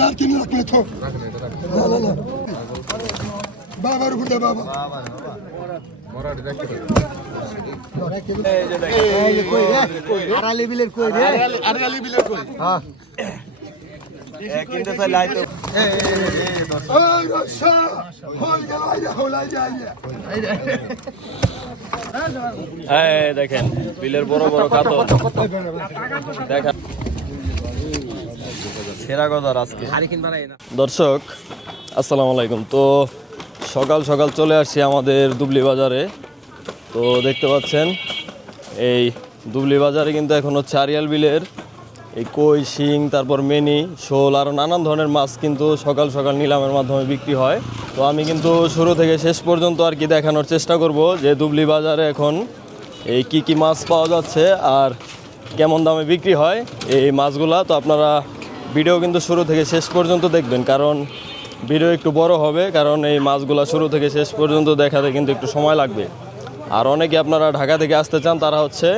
না কিনে রাখলে তো না না বাবার উপরে বাবা আড়ালি বিলের কই রে আড়ালি বিলের কই হ্যাঁ কিনতে চাই লাইতো ওই রসা হলাই যায় এই দেখেন বিলের বড় বড় কাতল দেখেন সেরা গদার আজকে দর্শক আসসালামু আলাইকুম। তো সকাল সকাল চলে আসছি আমাদের দুবলি বাজারে। তো দেখতে পাচ্ছেন এই দুবলি বাজারে কিন্তু এখন হচ্ছে আরিয়াল বিলের এই কই শিং তারপর মেনি শোল আরও নানান ধরনের মাছ কিন্তু সকাল সকাল নিলামের মাধ্যমে বিক্রি হয়। তো আমি কিন্তু শুরু থেকে শেষ পর্যন্ত আর কি দেখানোর চেষ্টা করব যে দুবলি বাজারে এখন এই কি মাছ পাওয়া যাচ্ছে আর কেমন দামে বিক্রি হয় এই মাছগুলা। তো আপনারা ভিডিও কিন্তু শুরু থেকে শেষ পর্যন্ত দেখবেন, কারণ ভিডিও একটু বড় হবে, কারণ এই মাছগুলা শুরু থেকে শেষ পর্যন্ত দেখাতে কিন্তু একটু সময় লাগবে। আর অনেকে আপনারা ঢাকা থেকে আসতে চান, তারা হচ্ছে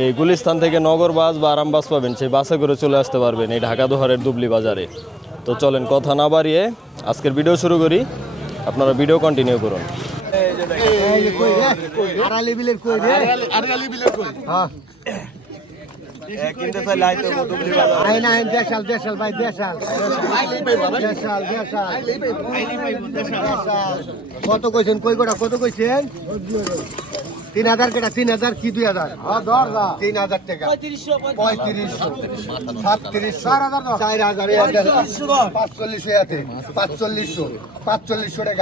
এই গুলিস্তান থেকে নগর বাস বা আরাম বাস পাবেন, সেই বাসে করে চলে আসতে পারবেন এই ঢাকা দোহারের দুবলি বাজারে। তো চলেন কথা না বাড়িয়ে আজকের ভিডিও শুরু করি, আপনারা ভিডিও কন্টিনিউ করুন। আড়ালি বিলের কই রে আড়ালি বিলের কই হ্যাঁ কিনতে চাই লাইতো দুবলি বাজার আইন আইন দেশাল দেশাল ভাই দেশাল দেশাল দেশাল কত কইছেন কই গোটা কত কইছেন 3000 কেটা 3000 কি 2000 হ্যাঁ 3000 টাকা 3500 4500 টাকা 5000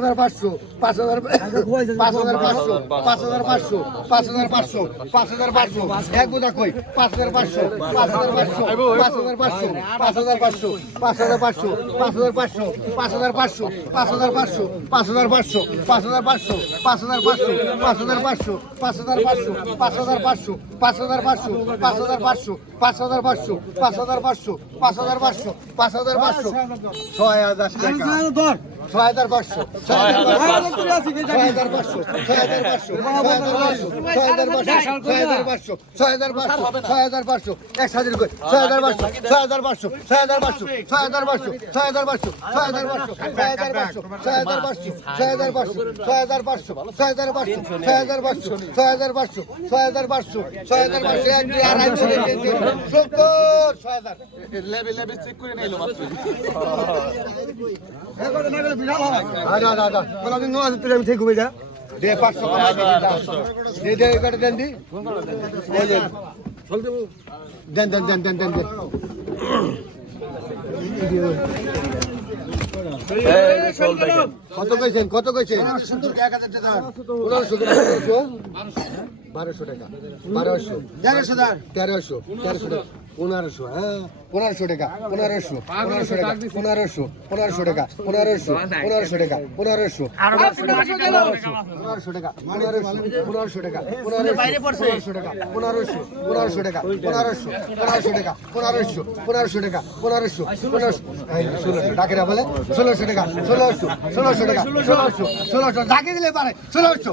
5500 5500 এক গুদা কই 5500 কত কইছেন 1200 টাকা 1300 1500 হ্যাঁ 1500 টাকা 1500 টাকা 1500 টাকা 1500 টাকা 1500 টাকা 1500 টাকা বাইরে পড়ছে 1500 টাকা 1500 টাকা 1500 টাকা 1600 ডাকেরা বলে 1600 টাকা 1600 টাকা 1600 ডাকে দিলে পারে 1600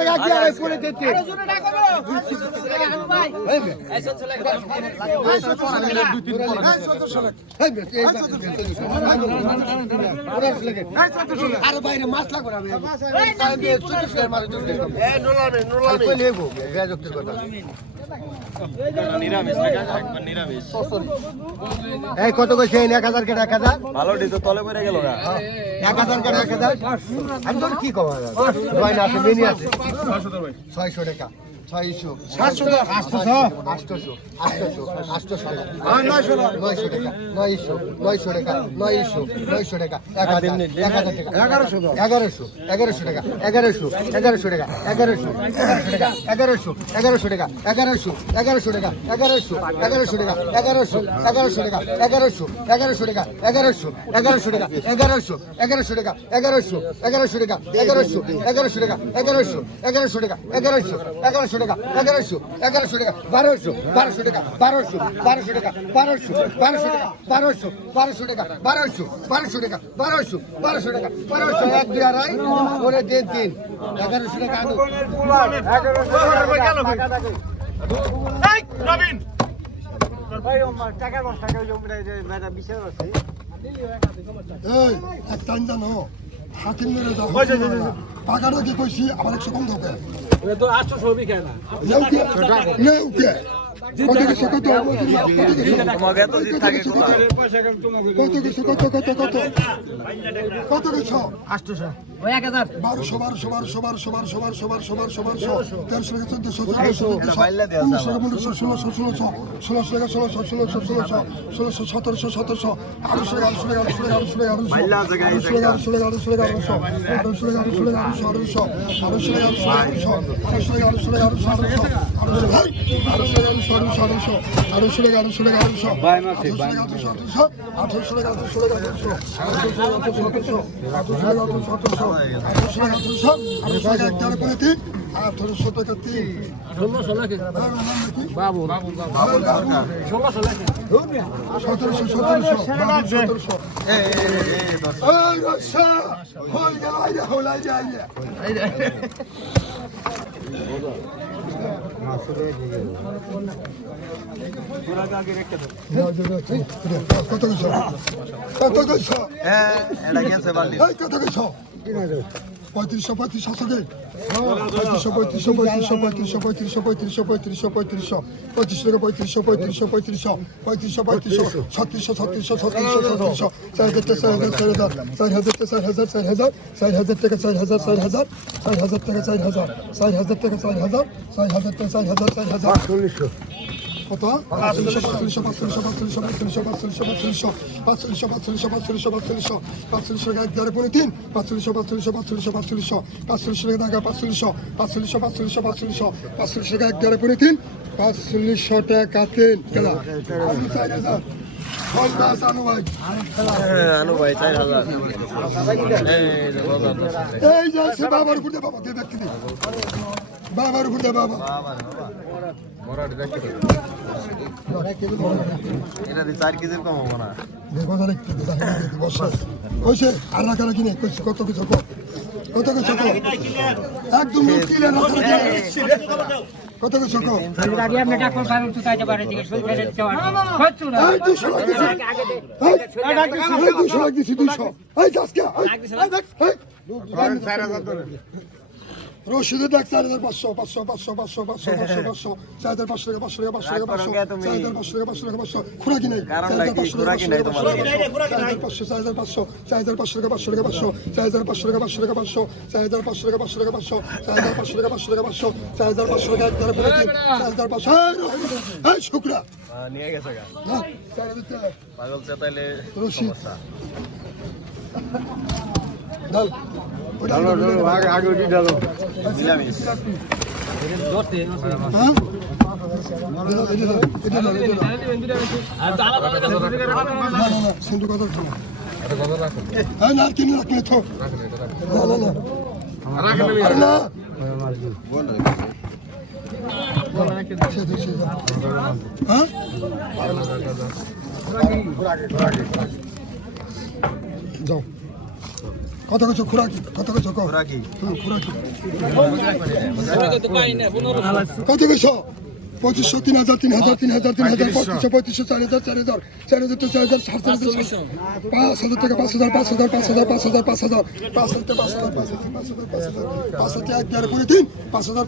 টাকা কি আর করে দিতে আর বাইরে মাছ লাগবে কত কইছে 1000 কেটে 1000 ভালো ডিতো তলে পড়ে গেল না 1000 কেটে 1000 আমি তোর কি কম ভাই না আছে মেনি আছে 600 টাকা 600 700 টাকা 800 টাকা 900 টাকা 900 টাকা 900 টাকা 1000 টাকা 1100 টাকা 1100 টাকা 1100 টাকা 1100 টাকা 1100 টাকা 1100 টাকা 1100 টাকা 1100 টাকা 1100 টাকা 1100 টাকা 1100 টাকা 1100 টাকা 1100 টাকা 1100 টাকা 1100 টাকা 1100 টাকা 1100 টাকা 1100 টাকা টাকা 1100 টাকা 1200 টাকা 1200 টাকা 1200 টাকা 1200 টাকা 1200 এক দুই আড়াই ওরে দেন 1100 টাকা আনো এই এক টাইম জানো হাকিম মেরে যাও টাকাটা কি কইছি আবার 100 কম দেবে তো 800 সবই খায় না নেউকে কত কিছু কত তোমাকে এত জিত থাকে কোথায়? কত কিছু কত কিছু 800 ওই 1000 বাবু কত 45 টাকা তিন কেনা আনু ভাই 4000 এই যাচ্ছে বাবার উপর বাবা দে ব্যক্তি বাবার উপর বাবা এটা 4 কেজির কম হবে না দেখো জানি কি বসে কইছে আর রাখা রাখি নেই কইছে কত কিছু কত কিছু একদম ক্লিয়ার রাখা রাখি কত কিছু আগে আপনি ডাক্তার ফাইল তো চাইতে পারে দিকে সই ফেলে দিতে পারে হচ্ছে না এই 200 লাখ দিছি এই 200 লাখ দিছি 200 এই গাছকে এই 4000 ধরে রশিদের ডাক 4500 খুরাকি নেই শুক্রা নিয়ে গেছে গা পাগল চেতাইলে রশিদ আগে উঠি ডালো নিলামিস যাও কত কিছু খুরাকি কত কিছু খুরাকি কত কিছু 2500 3000 3000 3500 4000 5000 টাকা 5000 এক দেড় করে দিন 5000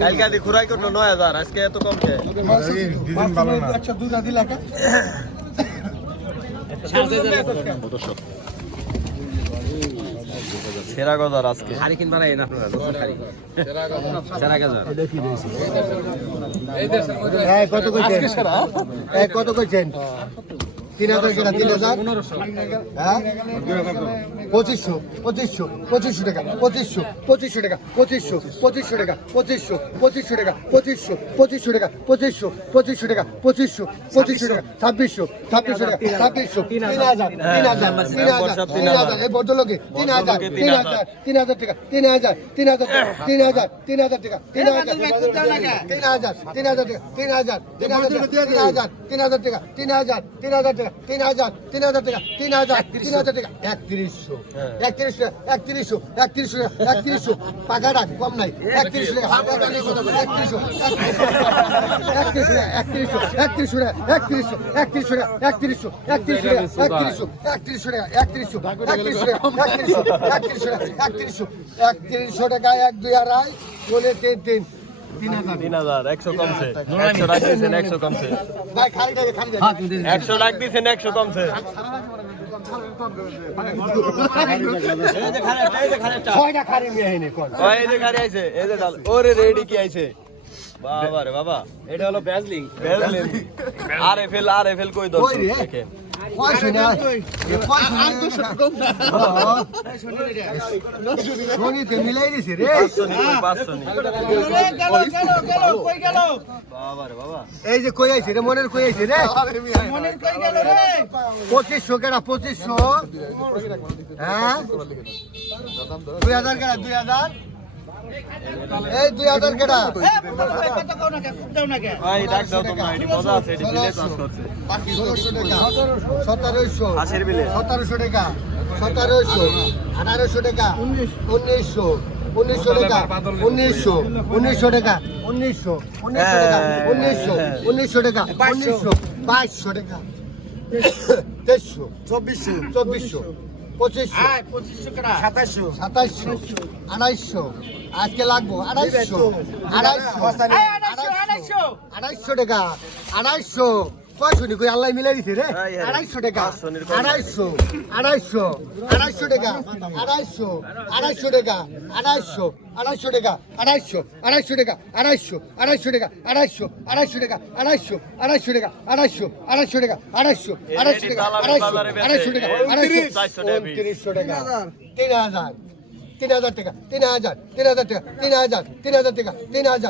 কালকে খুরাই করলো 9000 আজকে এত কম কে সেরা গজার আজকে হারিকেন বাড়াই না আপনারা নতুন হারি সেরা গজা এই কত কইছেন এই কত কইছেন 3000 কেনা 3000 হ্যাঁ 2500 টাকা 2500 টাকা 2500 টাকা 2500 টাকা 2500 টাকা 2500 টাকা 2500 টাকা 2600 টাকা 3000 এই ভদ্রলোকে 3000 টাকা 3000 টাকা 3000 টাকা 3000 টাকা 3000 পাকাটা কম নাই 3100 টাকা 1 2 আড়াই বলে 3 3000 100 কমছে 100 রাখ দিয়েছেন 100 কমছে ভাই খালি যাবে 100 রাখ দিয়েছেন 100 কমছে ছয়টা খালি নিয়ে আইনি কোন ওই এই যে গাড়ি আইছে এই যে ডাল ওরে রেডি কি আইছে বাবা রে বাবা এটা হলো ব্যাজলিং আরএফএল কই দর্শক দেখেন পয়সা না সোনিতে মিলাই দিছে রে 500 নি বাবা রে বাবা এই যে কই আইছে রে মনের কই আইছে রে মনের কই গেল রে 2500 কেডা 2500 হ্যাঁ 2000 কেডা 2000 এই 2000 কেডা ভাই ডাক দাও তোমরা এডি মজা আছে এডি বিলে চাষ করছে 1600 টাকা 1700 হাসির বিলে 1700 টাকা 1700 1800 টাকা 1900 টাকা 1900 টাকা 1900 টাকা 2200 টাকা 2300 2500 টাকা 2700 2800 আজকে লাগবো 250 টাকা 250 কয়শো নি কই আল্লাহ মিলাই দিছে রে 250 টাকা 250 টাকা 250 টাকা 250 টাকা 250 টাকা 250 টাকা 250 টাকা 250 টাকা 250 টাকা 250 টাকা 2900 টাকা 3000 টাকা 3000 টাকা 3000 টাকা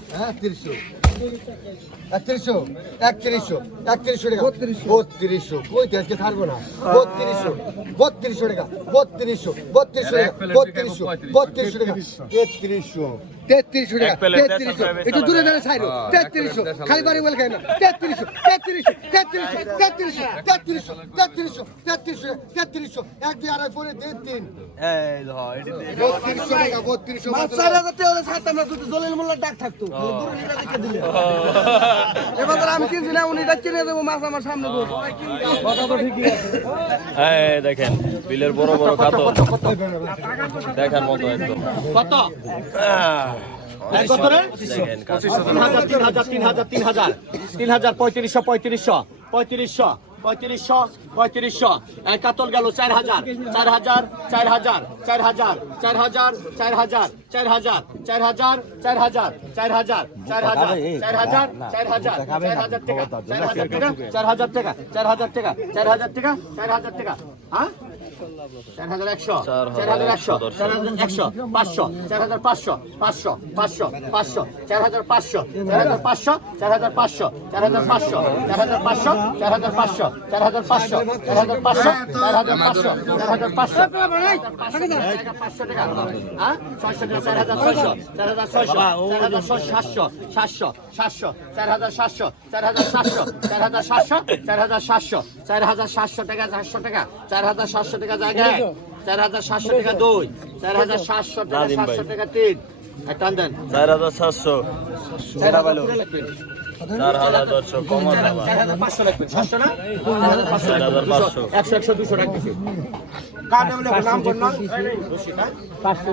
22 হ্যাঁ 3100 3100 টাকা 3200 কই আজকে থাকবো না 3200 টাকা 3200 টাকা 3300 টাকা একটু দূরে দাঁড়িয়ে ছাইরো 3300 খালি বাড়ি বল খাই না 3300 এক দুই আড়াই পরে 3 এই ধর এডি 3200 টাকা 3200 এবার আমি কিনছি না উনি কিনে দেবো মাছ আমার সামনে এই দেখেন বিলের বড় বড় কাতল দেখার মতো একদম কত কত রে 3500 কাতল গেল 4000 টাকা হ্যাঁ 4100 500 টাকা জায়গায় 4700 টাকা 2 4700 টাকা 700 টাকা 3 টান দেন 4700 সেটা বলো 4,000 দর্শক কমা যাবে 4,500 লাগবে 500 না 4,500 100 100 200 রাখতেছি পাঁচশো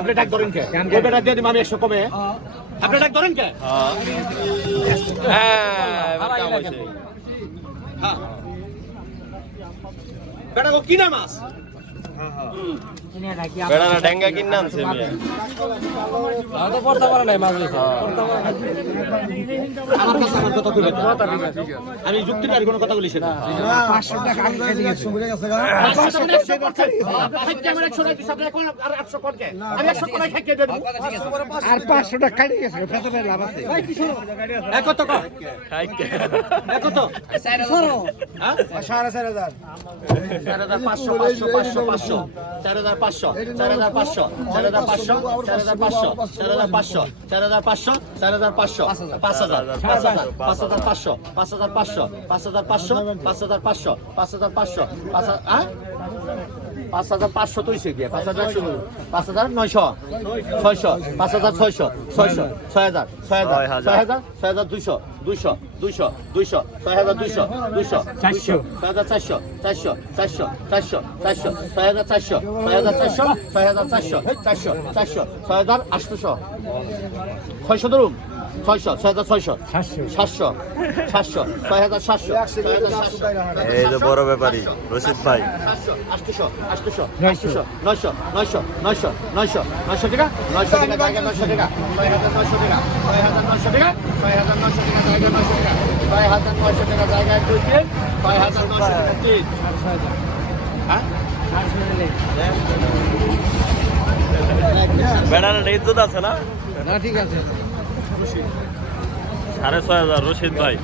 আপনি ডাক ধরেন কে বেটা দিয়ে দিম আমি 100 কমে আপনি ডাক ধরেন কে বেটা কি নাম আস বেড়ারা ডেঙ্গা কিনে আনছে মিয়া আমার কথা কইবে আমি যুক্তি আর কোনো কথা বলি সেটা 500 টাকা আগে খেয়ে গেছে ঘুরে গেছে গা আর 500 টাকা কাটে গেছে ফেতরে লাভ আছে কত কত 5,500 তো হইছে গিয়া 5,900 5,600 6,000 6,200 এই যে বড় ব্যাপারী রশিদ ভাই 900 টাকা 900 টাকা জায়গা 900 টাকা 6,900 টাকা 6,900 টাকা 6,900 টাকা জায়গা 2 দিন 6,900 টাকা 3 হ্যাঁ বেড়ারা ইজ্জত আছে না না ঠিক আছে 6,500 রশিদ ভাই